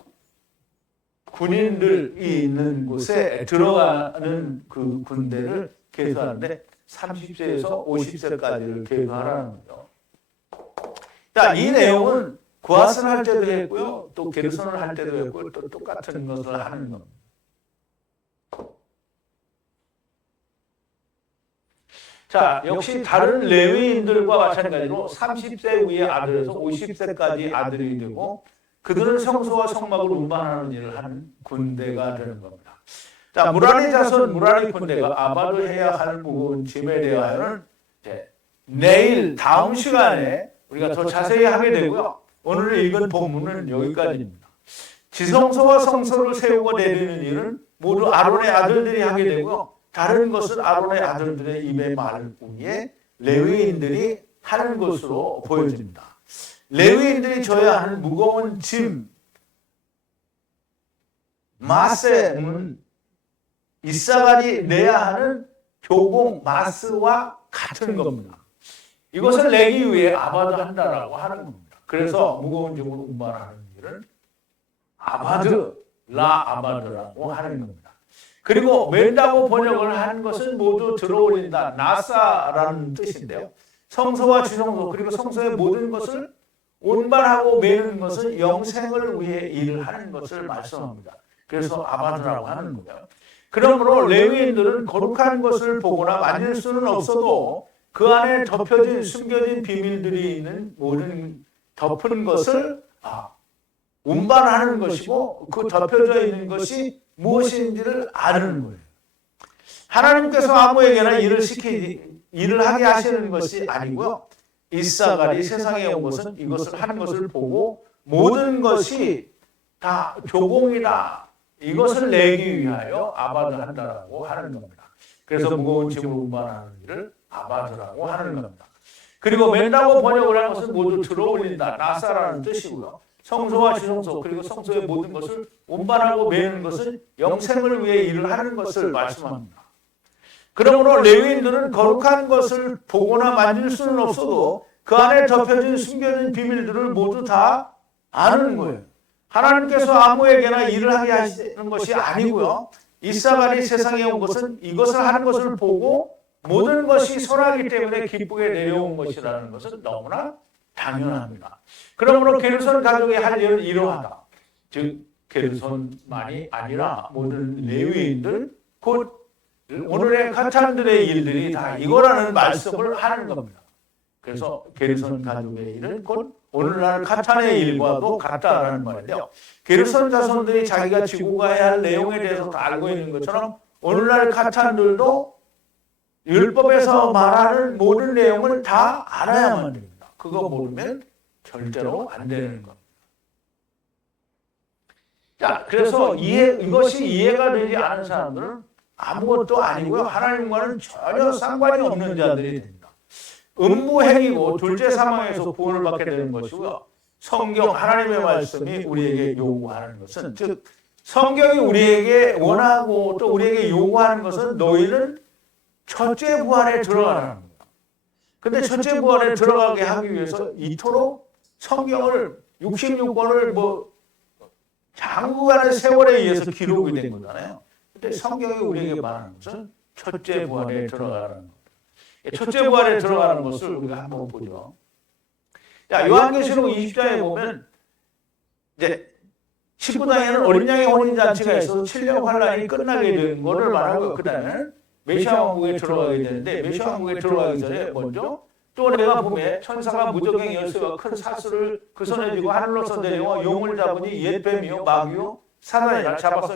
군인들이 있는 곳에 들어가는 그 군대를 계수하는데 30세에서 50세까지를 계수하라는 거죠. 자, 이 내용은 구하선을 할 때도 했고요. 또 게르손을 할 때도 했고요. 또 똑같은 것을 하는 겁니다. 자, 역시 다른 레위인들과 마찬가지로 30세 위의 아들에서 50세까지 아들이 되고 그들은 성소와 성막을 운반하는 일을 하는 군대가 되는 겁니다. 자, 무라리 자손, 무라리 군대가 아바드 해야 할 무거운 짐에 대하여는 내일 다음 시간에 우리가 더 자세히 하게 되고요. 오늘 읽은 본문은 여기까지입니다. 지성소와 성소를 세우고 내리는 일은 모두 아론의 아들들이 하게 되고요. 다른 것은 아론의 아들들의 입의 말 위에 레위인들이 하는 것으로 보여집니다. 레위인들이 져야 하는 무거운 짐, 마세는 이사갈이 내야 하는 조공, 마스와 같은 겁니다. 이것을 내기 위해 아바드 한다라고 하는 겁니다. 그래서 무거운 짐을 운반하는 일은 아바드, 아바드라고 하는 겁니다. 그리고 맨다고 번역을 한 것은 모두 들어올린다, 나사라는 뜻인데요. 성소와 지성소 그리고 성소의 모든 것을 운반하고 매는 것은 영생을 위해 일을 하는 것을 말씀합니다. 그래서 아바드라고 하는 거예요. 그러므로 레위인들은 거룩한 것을 보거나 만질 수는 없어도 그 안에 덮여진 숨겨진 비밀들이 있는 모든 덮은 것을 운반하는 것이고 그 덮여져 있는 것이 무엇인지를 아는 거예요. 하나님께서 아무에게나 일을 하게 하시는 것이 아니고요. 이사갈이 세상에 온 것은 이것을 하는 것을 보고 모든 것이 다 조공이다. 이것을 내기 위하여 아바드를 한다라고 하는 겁니다. 그래서 무거운 짐을 운반하는 일을 아바드라고 하는 겁니다. 그리고 맨다고 번역을 한 것은 모두 들어올린다, 나사라는 뜻이고요. 성소와 지성소 그리고 성소의 모든 것을 운반하고 매는 것은 영생을 위해 일을 하는 것을 말씀합니다. 그러므로 레위인들은 거룩한 것을 보거나 만질 수는 없어도 그 안에 덮여진 숨겨진 비밀들을 모두 다 아는 거예요. 하나님께서 아무에게나 일을 하게 하시는 것이 아니고요. 이사갈이 세상에 온 것은 이것을 하는 것을 보고 모든 것이 선하기 때문에 기쁘게 내려온 것이라는 것은 너무나 당연합니다. 그러므로 게르손 가족이 할 일은 이러하다. 즉 게르손만이 아니라 모든 레위인들 곧 오늘의 가찬들의 일들이 다 이거라는 말씀을 하는 겁니다. 그래서 게르손 가족의 일은 곧 오늘날 가찬의 일과도 같다라는 말인데요. 게르손 자손들이 자기가 지고 가야 할 내용에 대해서 다 알고 있는 것처럼 오늘날 가찬들도 율법에서 말하는 모든 내용을 다 알아야만 됩니다. 그거 모르면 절대로 안 되는 겁니다. 자, 그래서 이것이 이해가 되지 않은 사람들은 아무것도 아니고요. 하나님과는 전혀 상관이 없는 자들이 됩니다. 음부행이고 둘째 사망에서 구원을 받게 되는 것이고요. 성경 하나님의 말씀이 우리에게 요구하는 것은 즉 성경이 우리에게 원하고 또 우리에게 요구하는 것은 너희는 첫째 부활에 들어가라는 겁니다. 근데 첫째 부활에 들어가게 하기 위해서 이토록 성경을 66권을 장구간의 세월에 의해서 기록이 된 거잖아요. 근데 성경이 우리에게 말하는 것은 첫째 부활에 들어가라는 겁니다. 첫째 부활에 들어가는 것을 우리가 한번 보죠. 자, 요한계시록 20장에 보면 이제 19장에는 어린 양의 혼인잔치가 있어서 7년 환란이 끝나게 된 것을 말하고 그 다음에는 메시아 왕국에 들어가게 되는데 메시아 왕국에 들어가기 전에 먼저 또 내가 봄에 천사가 무적행 열쇠와 큰 사슬을 그 손에 쥐고 하늘로서 내려와 용을 잡으니 옛 뱀이요 마귀요 사단이라 잡아서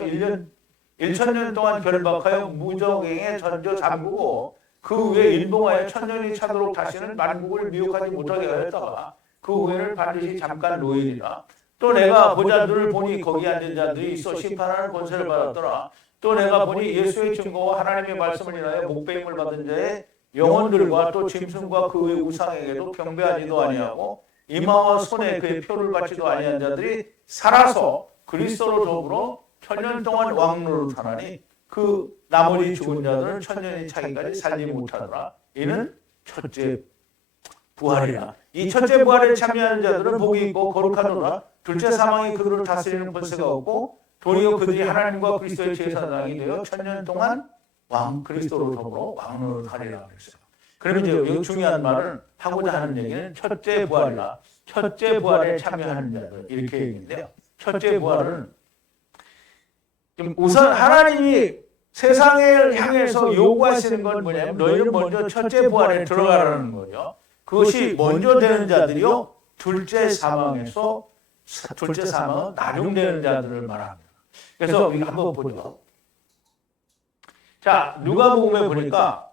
1천년 동안 결박하여 무적행에 던져 잠그고 그 후에 인봉하여 천년이 차도록 다시는 만국을 미혹하지 못하게 하였다가 그 후에는 반드시 잠깐 노예니라. 또 내가 보자들을 보니 거기 앉은 자들이 있어 심판하는 권세를 받았더라. 또 내가 보니 예수의 증거와 하나님의 말씀을 인하여 목배임을 받은 자의 영혼들과 또 짐승과 그의 우상에게도 경배하지도 아니하고 이마와 손에 그의 표를 받지도 아니한 자들이 살아서 그리스도로 더불어 천년 동안 왕노릇하나니 그 나머지 죽은 자들은 천년이 차기까지 살지 못하더라. 이는 첫째 부활이라. 이 첫째 부활에 참여하는 자들은 복이 있고 거룩하노라. 둘째 사망이 그들을 다스리는 권세가 없고 도리어 그들이 하나님과 그리스도의 제사장이 되어 천년 동안 왕 그리스도로 더불어 왕노릇하리라 그랬어요. 그러면 이제 여기 중요한 말은 하고자 하는 얘기는 첫째 부활이라. 첫째 부활에 참여하는 자들 이렇게 얘기인데요. 첫째 부활은 우선 하나님이 세상을 향해서 요구하시는 건 뭐냐면 너희는 먼저 첫째 부활에 들어가라는 거죠. 그것이 먼저 되는 자들이요. 둘째 사망은 나중되는 자들을 말합니다. 그래서 이거 한번 보죠. 자, 누가복음에 보니까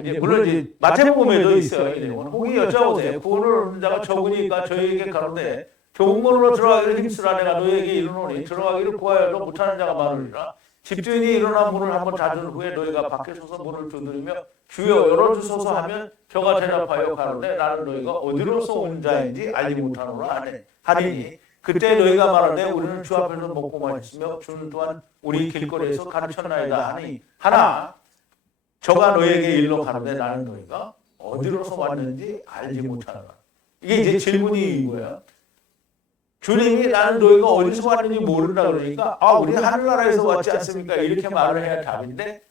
이제 물론 이제 마태복음에도 있어요. 혹이 여짜오되 구원을 얻는 자가 적으니까 저희에게 가로되 좋은 문으로 들어가기를 힘쓰라. 내가 너희에게 이르노니 들어가기를 구하여도 못하는 자가 많으리라. 집주인이 일어나 문을 한번 닫은 후에 너희가 밖에 서서 문을 두드리며 주여 열어주소서 하면 저가 대답하여 가로되 나는 너희가 어디로서 온 자인지 알지 못하노라 하니니 그때 너희가 말하되 우리는 주 앞에서 먹고만 있으며 주는 또한 우리 길거리에서 가르쳤나이다 하니 하나 저가 너희에게 일러 가로되 나는 너희가 어디로서 왔는지 알지 못하노라. 이게 이제 질문이 이거야. 주님이 나는 너희가 어디서 왔는지 모른다 그러니까 우리 하늘나라에서 왔지 않습니까? 이렇게 말을 해야 답인데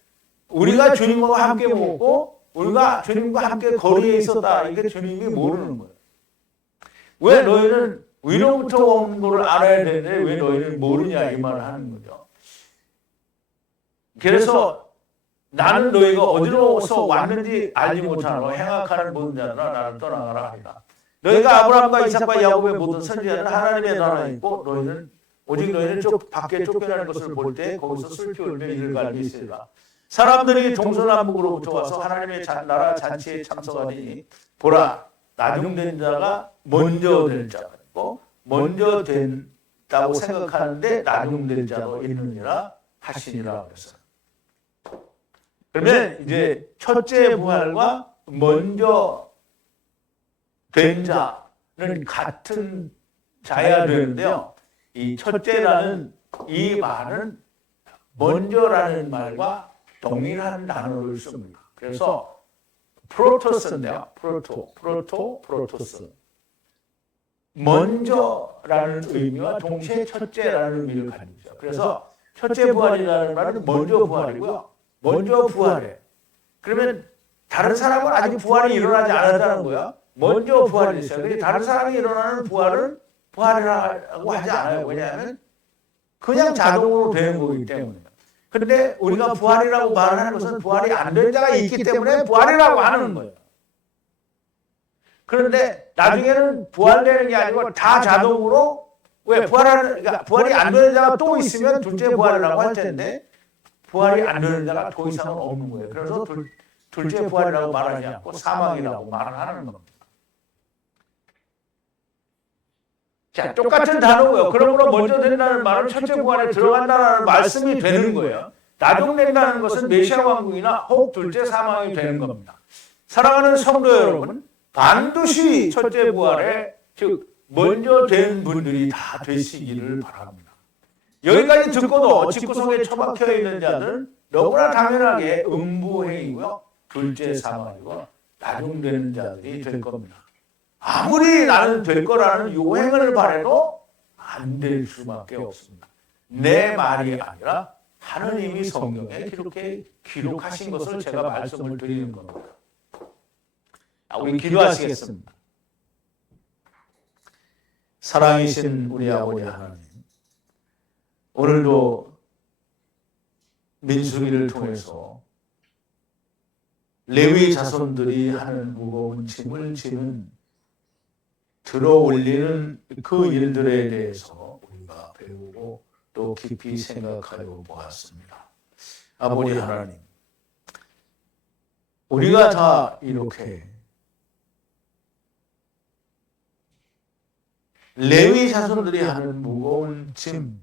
우리가 주님과 함께 먹고 우리가 주님과 함께 거리에 있었다. 이게 주님이 모르는 거예요. 왜 너희는 위로부터 온 걸 알아야 되는데 왜 너희는 모르냐 이 말을 하는 거죠. 그래서 나는 너희가 어디로서 왔는지 알지 못하노 행악하는 모든 자들아 나를 떠나가라 하리라. 너희가 아브라함과 이삭과 야곱의 모든 선지자는 하나님의 나라에 있고 오직 너희는 밖에 쫓겨나는 것을 볼 때 거기서 슬피 울며 이를 갈기 있으리라. 사람들이 동서남북으로부터 와서 하나님의 나라 잔치에 참석하니 보라 나중된 자가 먼저 될 자가 있고 먼저 된다고 생각하는데 나중된 자도 있느니라 하시니라 그랬어요. 그러면 이제 첫째 부활과 먼저 된 자는 같은 자야 되는데요. 이 첫째라는 이 말은 먼저라는 말과 동일한 단어를 씁니다. 그래서 프로토스인데요. 프로토스. 먼저라는 의미와 동시에 첫째라는 의미를 가지죠. 그래서 첫째 부활이라는 말은 먼저 부활이고요. 먼저 부활해. 그러면 다른 사람은 아직 부활이 일어나지 않았다는 거야. 먼저 부활이 있어요. 다른 사람이 일어나는 부활은 부활이라고 하지 않아요. 왜냐하면 그냥 자동으로 되는 거기 때문에. 그런데 우리가 부활이라고 말하는 것은 부활이 안 된 자가 있기 때문에 부활이라고 하는 거예요. 그런데 나중에는 부활되는 게 아니고 다 자동으로 그러니까 부활이 안 되는 자가 또 있으면 둘째 부활이라고 할 텐데 부활이 안 되는 자가 더 이상은 없는 거예요. 그래서 둘째 부활이라고 말하지 않고 사망이라고 말을 하는 겁니다. 자, 똑같은 단어고요. 그러므로 먼저 된다는 말은 첫째 부활에 들어간다는 말씀이 되는 거예요. 나중된다는 것은 메시아 왕국이나 혹 둘째 사망이 되는 겁니다. 사랑하는 성도 여러분, 반드시 첫째 부활에 즉 먼저 된 분들이 다 되시기를 바랍니다. 여기까지 듣고도 집구석에 처박혀 있는 자들은 너무나 당연하게 음부행이고요. 둘째 사망이고 나중되는 자들이 될 겁니다. 아무리 나는 될 거라는 요행을 바라도 안 될 수밖에 없습니다. 내 말이 아니라 하느님이 성경에 기록하신 것을 제가 말씀을 드리는 겁니다. 우리 기도하시겠습니다. 사랑이신 우리 아버지 하나님, 오늘도 민수기를 통해서 레위 자손들이 하는 무거운 짐을 지는 들어 올리는 그 일들에 대해서 우리가 배우고 또 깊이 생각하여 보았습니다. 아버지 하나님, 우리가 다 이렇게 레위 자손들이 하는 무거운 짐,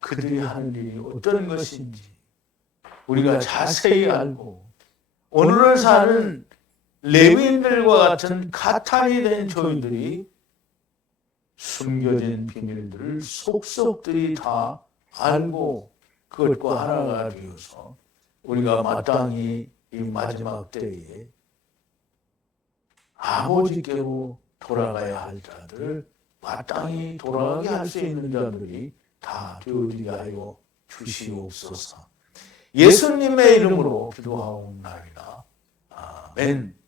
그들이 하는 일이 어떤 것인지 우리가 자세히 알고 오늘을 사는 레위인들과 같은 가탄이 된 저희들이 숨겨진 비밀들을 속속들이 다 알고 그것과 하나가 되어서 우리가 마땅히 이 마지막 때에 아버지께로 돌아가야 할 자들을 마땅히 돌아가게 할 수 있는 자들이 다 되어지게 하여 주시옵소서. 예수님의 이름으로 기도하옵나이다. 아멘.